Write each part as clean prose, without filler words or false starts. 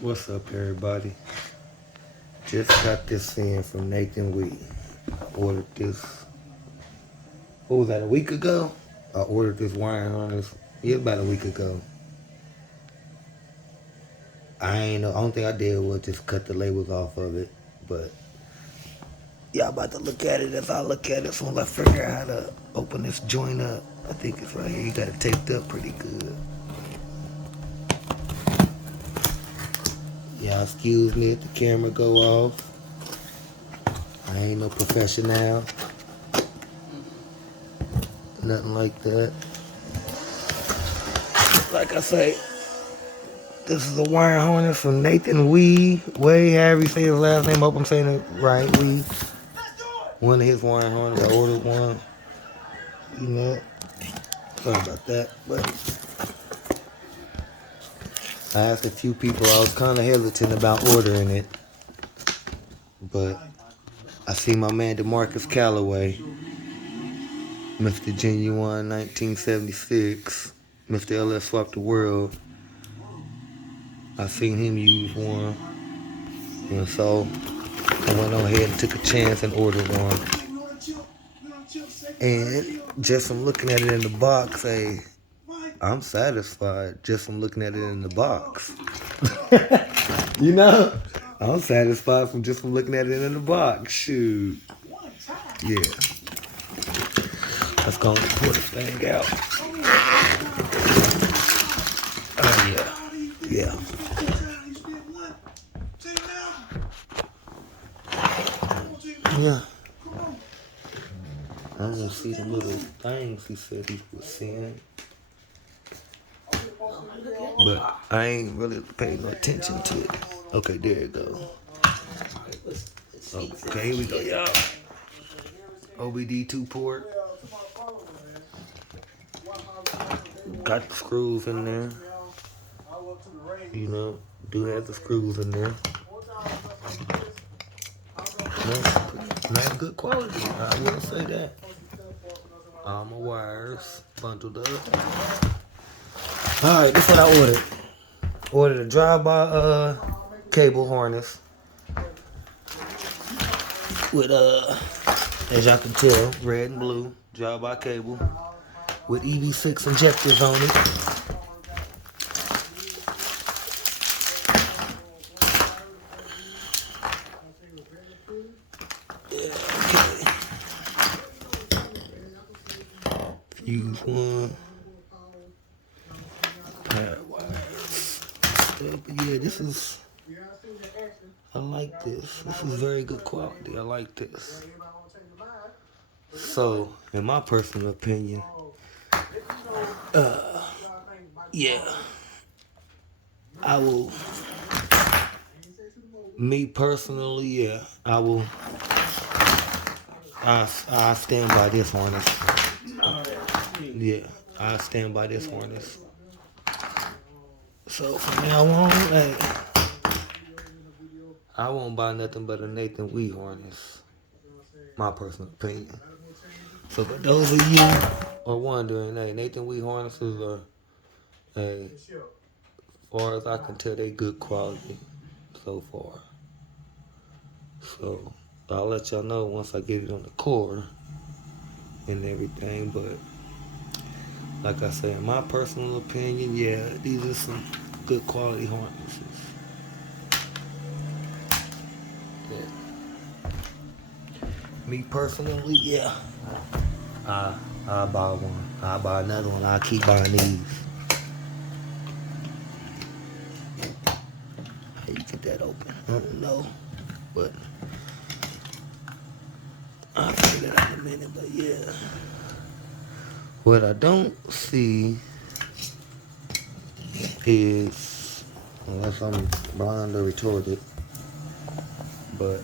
What's up, everybody? Just got this in from Nathan Wee. I ordered this, what was that, a week ago? I ordered this wire harness, about a week ago. I ain't know, only thing I did was just cut the labels off of it. But y'all about to look at it as I look at it. So I figure out how to open this joint up. I think it's right here. You got it taped up pretty good. Y'all excuse me if the camera go off. I ain't no professional. Nothing like that. Like I say, this is a wire harness from Nathan Wee. However you say his last name. I hope I'm saying it right. Wee. One of his wire harnesses. I ordered one. You know. Sorry about that. But I asked a few people. I was kind of hesitant about ordering it. But I see my man DeMarcus Calloway. Mr. Genuine 1976. Mr. LS Swap the World. I seen him use one. And so I went on ahead and took a chance and ordered one. And just from looking at it in the box, I'm satisfied just from looking at it in the box. You know? I'm satisfied from looking at it in the box. Shoot. Yeah. Let's go and pour this thing out. Oh, yeah. Yeah. Yeah. I don't see the little things he said he was seeing. But I ain't really paying no attention to it. Okay, there you go. Okay, here we go, y'all. OBD2 port. Got the screws in there. You know, do have the screws in there. Nice good quality. I will say that. All my wires bundled up. Alright, this is what I ordered. Ordered a drive-by cable harness with as y'all can tell, red and blue drive-by cable with EV6 injectors on it. Use one. Pair of wires. But yeah, this is. I like this. This is very good quality. I like this. So, in my personal opinion, yeah, I will. Me personally, yeah, I will. I stand by this harness. Yeah, I stand by this harness. So from now on, hey, I won't buy nothing but a Nathan Wee harness. My personal opinion. So for those of you who are wondering, hey, Nathan Wee harnesses are, hey, as far as I can tell, they good quality so far. So I'll let y'all know once I get it on the core and everything. But like I say, in my personal opinion, yeah, these are some good quality harnesses. Yeah. Me personally, yeah, I'll buy one. I'll buy another one. I'll keep buying these. How you get that open? I don't know, but I'll figure that out in a minute. But yeah, what I don't see is, unless I'm blind or retarded, but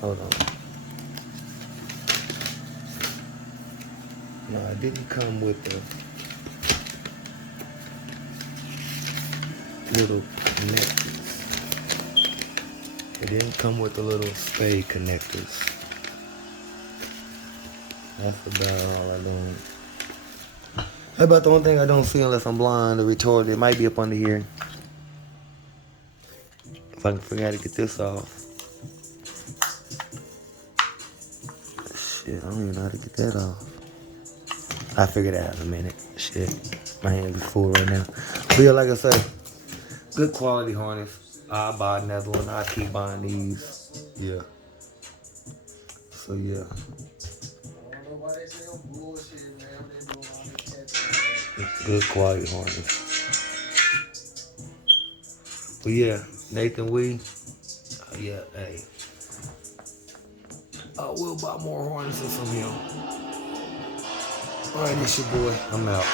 hold on. No, it didn't come with the little connectors. It didn't come with the little spade connectors. That's about all I learned. How about the only thing I don't see unless I'm blind or retarded? It might be up under here. If I can figure out how to get this off. Shit, I don't even know how to get that off. I'll figure that out in a minute. Shit, my hands be full right now. But yeah, like I say, good quality harness. I'll buy another one. I'll keep buying these. Yeah. So yeah. Good quality harness. But yeah, Nathan Wee. Yeah, hey. I will buy more harnesses from him. Alright, it's your boy. I'm out.